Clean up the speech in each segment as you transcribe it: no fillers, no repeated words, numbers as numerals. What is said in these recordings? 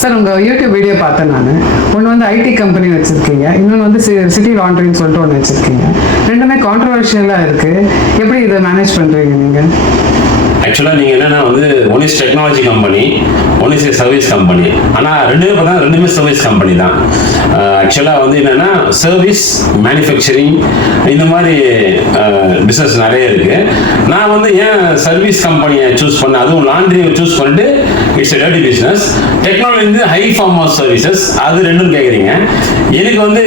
Sir உங்கள் YouTube video பார்த்தேன் நான். ஒன்று வந்து ஐடி கம்பெனி வச்சுருக்கீங்க, இன்னொன்று வந்து சிட்டி லாண்ட்ரின்னு சொல்லிட்டு ஒன்று வச்சுருக்கீங்க. ரெண்டுமே கான்ட்ரவர்ஷியலாக இருக்குது. எப்படி இதை மேனேஜ் பண்ணுறீங்க நீங்கள்? ஆக்சுவலாக நீங்கள் என்னென்னா வந்து one is technology company, one is service company. ஆனால் ரெண்டுமே சர்வீஸ் கம்பெனி தான். ஆக்சுவலாக வந்து என்னென்னா சர்வீஸ், மேனுஃபேக்சரிங் இந்த மாதிரி பிஸ்னஸ் நிறைய இருக்குது. நான் வந்து ஏன் சர்வீஸ் கம்பெனியை சூஸ் பண்ணேன், அதுவும் லாண்ட்ரியை சூஸ் பண்ணிட்டு it's a dirty business. Technology வந்து ஹை ஃபார்ம் ஆஃப் சர்வீசஸ், அது ரெண்டும் கேட்குறீங்க. எனக்கு வந்து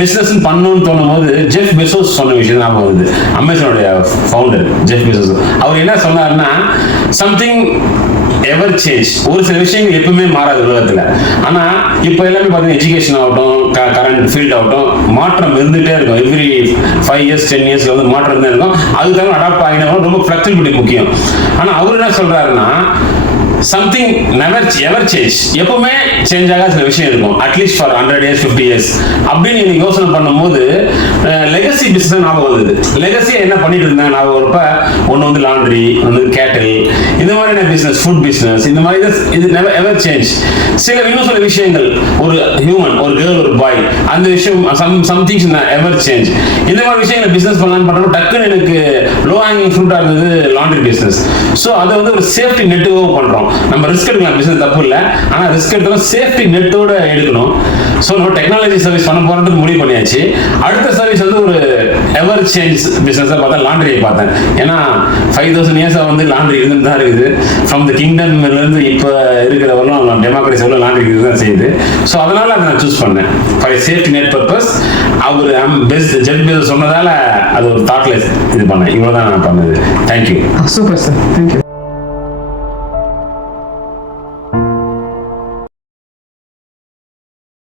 பிஸ்னஸ் பண்ணணும்னு தோணும் போது ஜெஃப் பெசோஸ் சொன்ன விஷயம் தான் வருது. அமேசானுடைய ஃபவுண்டர் ஜெஃப் பெசோஸ் அவர் என்ன சொன்னார்னா, சம்திங் எவர் சேஞ்ச். ஒரு சில விஷயங்கள் எப்பவுமே மாறாது உலகத்தில். ஆனால் இப்போ எல்லாமே பார்த்தீங்கன்னா எஜுகேஷன் ஆகட்டும், கரண்ட் ஃபீல்ட் ஆகட்டும், மாற்றம் இருந்துகிட்டே இருக்கும். எவ்ரி 5 years 10 years வந்து மாற்றம் இருந்தே இருக்கும். அதுக்காக அடாப்ட் ஆகினா ரொம்ப ஃப்ளெக்சிபிலிட்டி முக்கியம். ஆனால் அவர் என்ன சொல்றாருன்னா, சம்திங் நெவர் எவர் சேஞ்ச், எப்பவுமே சேஞ்ச் ஆகாத சில விஷயம் இருக்கும். அட்லீஸ்ட் ஃபார் 100 years 50 years அப்படின்னு நீங்க யோசனை பண்ணும்போது லெகசி பிசினஸ் ஞாபகம் வந்தது. லெகசியை என்ன பண்ணிட்டு இருந்தாங்க ஞாபகம் வரப்ப, ஒன்று வந்து லாண்ட்ரி, ஒன்று கேட்டல், இந்த மாதிரியான பிசினஸ், ஃபுட் பிசினஸ், இந்த மாதிரி இது நெவர் எவர் சேஞ்ச். இன்னும் சில விஷயங்கள், ஒரு ஹியூமன், ஒரு கேர்ள், ஒரு பாய், அந்த விஷயம் சம்திங்ஸ் எவர் சேஞ்ச். இந்த மாதிரி விஷயங்களை பிசினஸ் பண்ணலான்னு பண்ணுறோம். டக்குன்னு எனக்கு லோ ஹேங்கிங் ஃப்ரூட்டா இருந்தது லாண்ட்ரி பிசினஸ். ஸோ அதை வந்து ஒரு சேஃப்டி நெட்டுக்காக பண்றோம். நம்ம ரிஸ்க் எடுக்கலாம், பிசினஸ் தப்பு இல்லை. ஆனால் ரிஸ்க் எடுத்தாலும் சேஃப்டி நெட்டோட எடுக்கணும். ஸோ நம்ம டெக்னாலஜி சர்வீஸ் பண்ண போறதுக்கு முடிவு பண்ணியாச்சு. அடுத்த சர்வீஸ் வந்து ஒரு எவர் சேஞ்ச் பிசினஸாக பார்த்தா லாண்ட்ரியை பார்த்தேன். ஏன்னா 5000 years வந்து லாண்ட்ரி இருந்துட்டு தான் இருக்குது. ஃப்ரம் த கிங்டம்லேருந்து இப்போ இருக்கிறவங்களும் டெமோக்ரஸி எவ்வளோ லாண்ட்ரி இருக்குது தான் செய்யுது. ஸோ அதனால அதை நான் சூஸ் பண்ணேன் ஃபார் சேஃப்டி நெட் பர்பஸ். அவர் ஜெட் பெசோஸ் சொன்னதால அது ஒரு தாட்லெஸ் இது பண்ணேன். இவ்வளோ தான் நான் பண்ணது. தேங்க்யூ. Super sir, thank you.